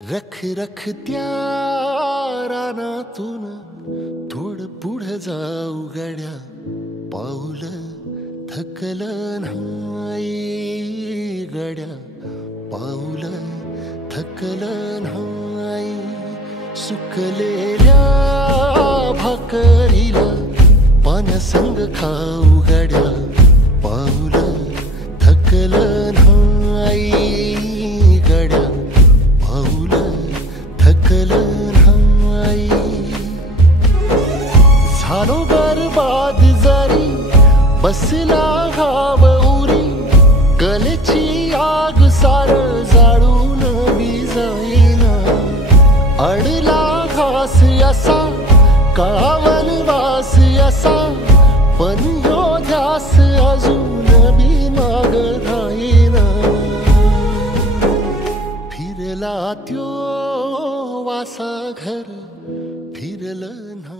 रख रख त्या रानातून थोड पुढे जाऊ गड्या, पाऊल थकलं नाही गड्या, पाऊल थकलं नाही. सुकलेल्या भाकरीला पाण्यासंग खाऊ गड्या, पाऊल थकलं नाही गड्या, पाऊल थकलं नाही. झालो बरबाद जरी बसला घाव उरी, कलेची आग सार जाळून विजाईना. अडला घास असा काळा वनवास असा, पण यो ध्यास अजून बी माग राहीना. फिरला त्यो वासा घर फिरलं ना.